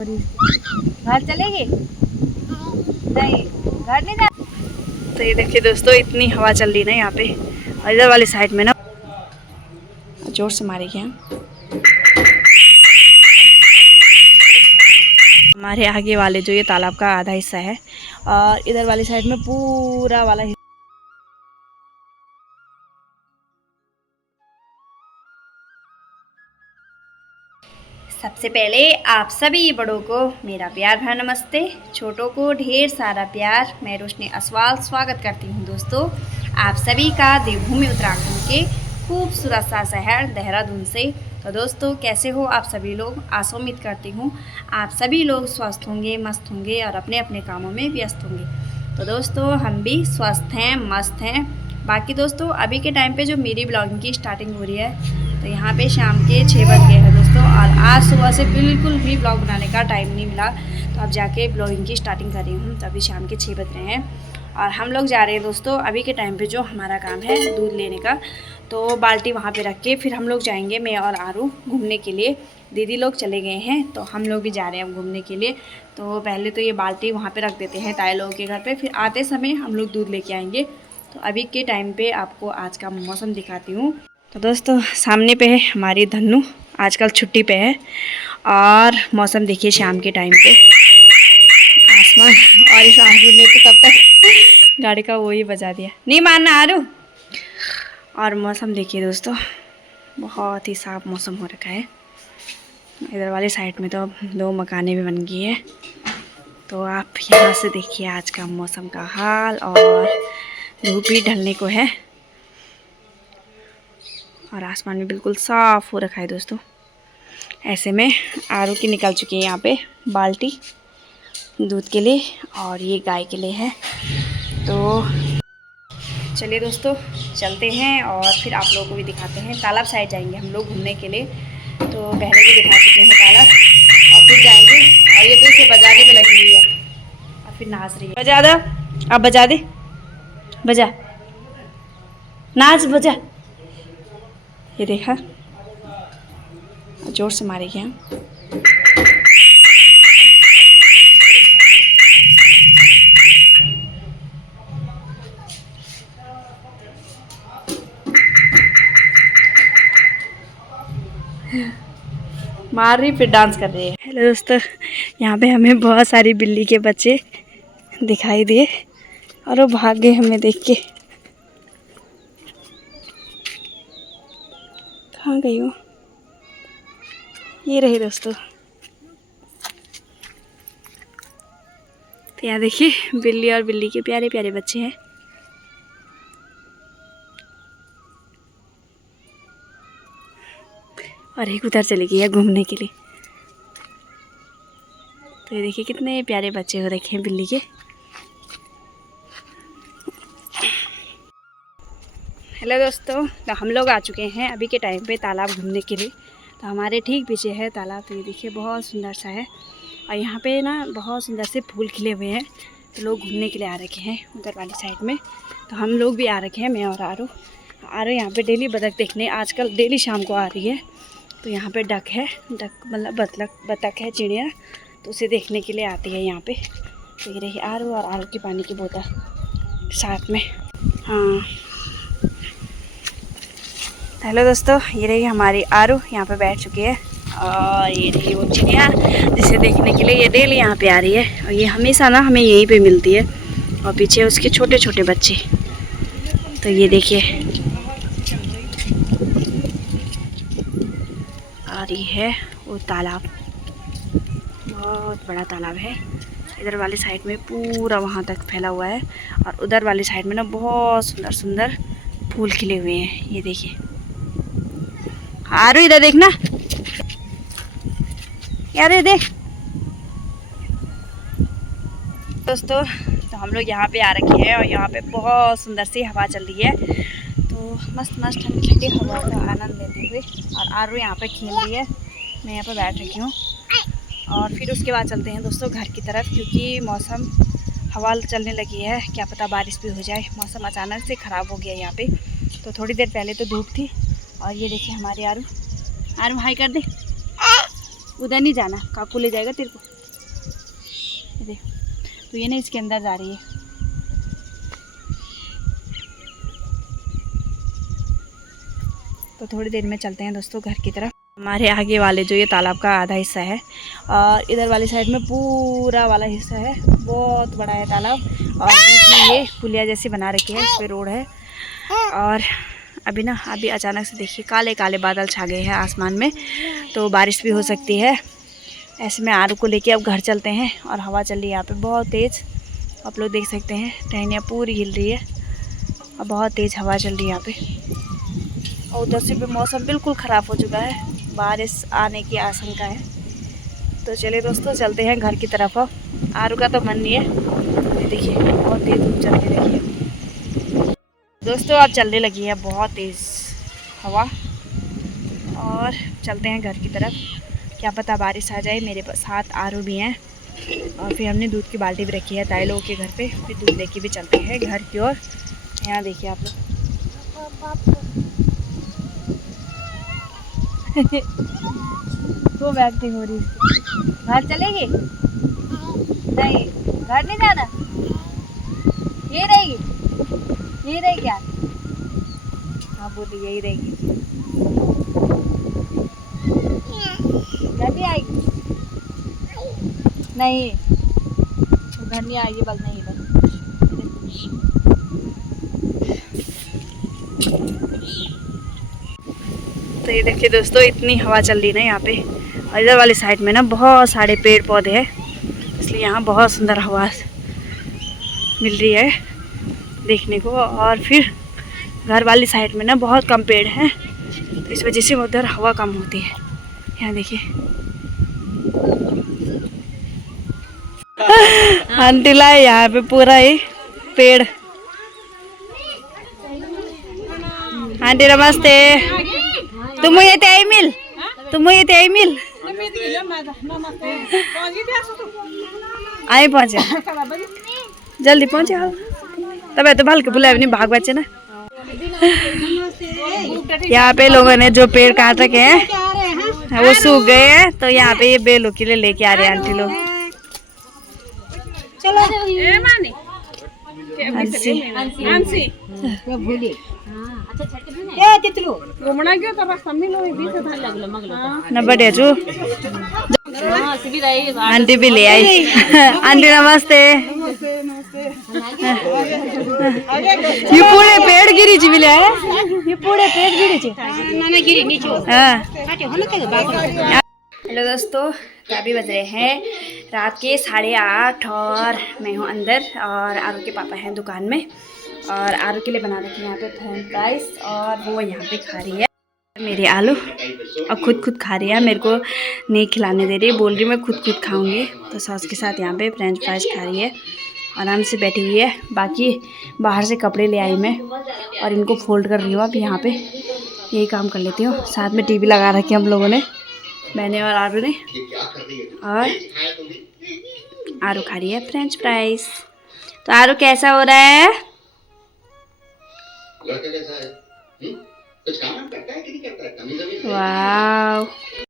घर चलेगी? नहीं, घर नहीं जा। तो ये देखिए दोस्तों, इतनी हवा चल रही ना यहाँ पे, और इधर वाली साइड में ना जोर से मारेगी। हमारे आगे वाले जो ये तालाब का आधा हिस्सा है, और इधर वाली साइड में पूरा वाला हिस्सा। सबसे पहले आप सभी बड़ों को मेरा प्यार भरा नमस्ते, छोटों को ढेर सारा प्यार। मैं रोशनी असवाल स्वागत करती हूँ दोस्तों आप सभी का देवभूमि उत्तराखंड के खूबसूरत सा शहर देहरादून से। तो दोस्तों कैसे हो आप सभी लोग? आशा उम्मीद करती हूँ आप सभी लोग स्वस्थ होंगे, मस्त होंगे और अपने अपने कामों में व्यस्त होंगे। तो दोस्तों हम भी स्वस्थ हैं, मस्त हैं। बाकी दोस्तों अभी के टाइम पे जो मेरी ब्लॉगिंग की स्टार्टिंग हो रही है, तो यहाँ पे शाम के 6 बज गए हैं दोस्तों, और आज सुबह से बिल्कुल भी ब्लॉग बनाने का टाइम नहीं मिला। तो अब जाके ब्लॉगिंग की स्टार्टिंग कर रही हूँ। तो अभी शाम के 6 बज रहे हैं और हम लोग जा रहे हैं दोस्तों अभी के टाइम पे जो हमारा काम है दूध लेने का। तो बाल्टी वहाँ पे रख के फिर हम लोग जाएंगे, मैं और आरू, घूमने के लिए। दीदी लोग चले गए हैं तो हम लोग भी जा रहे हैं अब घूमने के लिए। तो पहले तो ये बाल्टी वहाँ पे रख देते हैं ताए लोगों के घर पे, फिर आते समय हम लोग दूध लेके आएंगे। तो अभी के टाइम पे आपको आज का मौसम दिखाती हूँ। तो दोस्तों सामने पे है हमारी धन्नू, आजकल छुट्टी पे है। और मौसम देखिए शाम के टाइम पे, आसमान, और इस आदमी ने तो तब तक गाड़ी का वो ही बजा दिया, नहीं मानना आरू। और मौसम देखिए दोस्तों, बहुत ही साफ मौसम हो रखा है। इधर वाली साइड में तो 2 मकानें भी बन गई है। तो आप यहाँ से देखिए आज का मौसम का हाल, और धूप भी ढलने को है और आसमान भी बिल्कुल साफ़ हो रखा है दोस्तों। ऐसे में आरू की निकल चुकी है यहाँ पे बाल्टी दूध के लिए, और ये गाय के लिए है। तो चलिए दोस्तों चलते हैं और फिर आप लोगों को भी दिखाते हैं। तालाब साइड जाएंगे हम लोग घूमने के लिए, तो पहले भी दिखा चुके हैं तालाब, और फिर जाएंगे। और ये तो इसे बजाने में लगी हुई है और फिर नाच रही है। बजा दो, अब बजा दे, बजा, नाच, बजा। ये देखा, जोर से मारेगी। हम मार रही फिर डांस कर रही है। हेलो दोस्तों, यहाँ पे हमें बहुत सारी बिल्ली के बच्चे दिखाई दिए और वो भाग गए हमें देख के। कहाँ गई हो? ये रही दोस्तों। तो यहाँ देखिए बिल्ली और बिल्ली के प्यारे प्यारे बच्चे हैं। और एक उधर चली गई है घूमने के लिए। तो ये देखिए कितने प्यारे बच्चे हो रखे हैं बिल्ली के। हेलो दोस्तों, तो हम लोग आ चुके हैं अभी के टाइम पे तालाब घूमने के लिए। तो हमारे ठीक पीछे है तालाब। तो ये देखिए बहुत सुंदर सा है, और यहाँ पे ना बहुत सुंदर से फूल खिले हुए हैं। तो लोग घूमने के लिए आ रखे हैं उधर वाली साइड में। तो हम लोग भी आ रखे हैं, मैं और आरू यहाँ पे डेली बतख देखने आजकल डेली शाम को आ रही है। तो यहाँ पे डक है, डक मतलब बतख है, चिड़िया। तो उसे देखने के लिए आती है यहाँ पे। तो ये रही आरू, और आरू की पानी की बोतल साथ में। हाँ हेलो दोस्तों, ये रही हमारी आरू यहाँ पे बैठ चुकी है, और ये रही वो चिड़िया जिसे देखने के लिए ये डेली यहाँ पे आ रही है। और ये हमेशा ना हमें यहीं पे मिलती है, और पीछे उसके छोटे छोटे बच्चे। तो ये देखिए, और ये है वो तालाब, बहुत बड़ा तालाब है। इधर वाली साइड में पूरा वहाँ तक फैला हुआ है, और उधर वाली साइड में ना बहुत सुंदर सुंदर फूल खिले हुए हैं। ये देखिए आरू, इधर देखना यार, ये देख दोस्तों। तो हम लोग यहाँ पे आ रखे हैं, और यहाँ पे बहुत सुंदर सी हवा चल रही है। तो मस्त मस्त ठंडी ठंडी हवा का आनंद लेते हुए, और आरू यहाँ पे खेल रही है, मैं यहाँ पे बैठ रखी हूँ। और फिर उसके बाद चलते हैं दोस्तों घर की तरफ, क्योंकि मौसम हवा चलने लगी है, क्या पता बारिश भी हो जाए। मौसम अचानक से ख़राब हो गया यहाँ पे। तो थोड़ी देर पहले तो धूप थी। और ये देखिए हमारे आरू, हाई कर दे, उधर नहीं जाना, काकू ले जाएगा तेरे को। देख तो ये ना इसके अंदर जा रही है। तो थोड़ी देर में चलते हैं दोस्तों घर की तरफ। हमारे आगे वाले जो ये तालाब का आधा हिस्सा है और इधर वाली साइड में पूरा वाला हिस्सा है, बहुत बड़ा है तालाब। और बीच में ये पुलिया जैसी बना रखी है, इस पे रोड है। और अभी अचानक से देखिए काले काले बादल छा गए हैं आसमान में, तो बारिश भी हो सकती है। ऐसे में आरू को लेके अब घर चलते हैं। और हवा चल रही है यहाँ पे बहुत तेज़, आप लोग देख सकते हैं, टहनियाँ पूरी हिल रही है और बहुत तेज़ हवा चल रही है यहाँ पे। और उधर से भी मौसम बिल्कुल ख़राब हो चुका है, बारिश आने की आशंका है। तो चलिए दोस्तों चलते हैं घर की तरफ। आरू का तो मन नहीं है, देखिए बहुत तेज़ धूप चलने लगी है दोस्तों, अब चलने लगी है बहुत तेज़ हवा। और चलते हैं घर की तरफ, क्या पता बारिश आ जाए। मेरे साथ आरू भी हैं और फिर हमने दूध की बाल्टी भी रखी है ताई लोगों के घर पे, फिर दूध लेके भी चलते हैं घर की ओर। यहाँ देखिए आप लोग तो बैटिंग हो रही है। घर चलेगी? नहीं, घर नहीं जाना, यही रहेगी, यही रहेगी यार। हाँ बोली यही रहेगी, घर नहीं आएगी। नहीं घर नहीं आएगी, बल नहीं इधर। तो ये देखिए दोस्तों इतनी हवा चल रही ना यहाँ पे, और इधर वाली साइड में ना बहुत सारे पेड़ पौधे हैं, इसलिए यहाँ बहुत सुंदर हवा मिल रही है देखने को। और फिर घर वाली साइड में ना बहुत कम पेड़ हैं, तो इस वजह से उधर हवा कम होती है। यहाँ देखिए आंटी लाए यहाँ पे पूरा ही पेड़। आंटी नमस्ते, तुम ये त्याई मिल, तुम ये त्याई मिल आए पहुँचे, जल्दी पहुँचे। तब तो भल के बुलाए नहीं, भाग बच्चे ना। यहाँ पे लोगों ने जो पेड़ काट रखे हैं वो सूख गए हैं, तो यहाँ पे ये बेलों के लिए लेके आ रहे हैं आंटी लोग। चलो न बढ़िया चू आंटी भी ले आई। आंटी नमस्ते। ये पूरे पेड़ गिरी जी मिले है, ये पूरे पेड़ गिरी जी। हेलो दोस्तों, तो अभी बज रहे हैं रात के 8:30 और मैं हूँ अंदर और आरू के पापा हैं दुकान में। और आरू के लिए बना रखी है यहाँ पे फ्रेंच फ्राइज और वो यहाँ पे खा रही है मेरे आलू, और खुद खा रही है, मेरे को नहीं खिलाने दे रही, बोल रही मैं खुद खाऊंगी। तो सॉस के साथ यहाँ पे फ्रेंच फ्राइज खा रही है, आराम से बैठी हुई है। बाकी बाहर से कपड़े ले आई मैं और इनको फोल्ड कर रही हूँ। अब यहाँ पे यही काम कर लेती हूँ। साथ में टीवी लगा रखी है हम लोगों ने, मैंने और आरू ने। और आरू खा रही है फ्रेंच फ्राइज। तो आरू कैसा हो रहा है? वाह।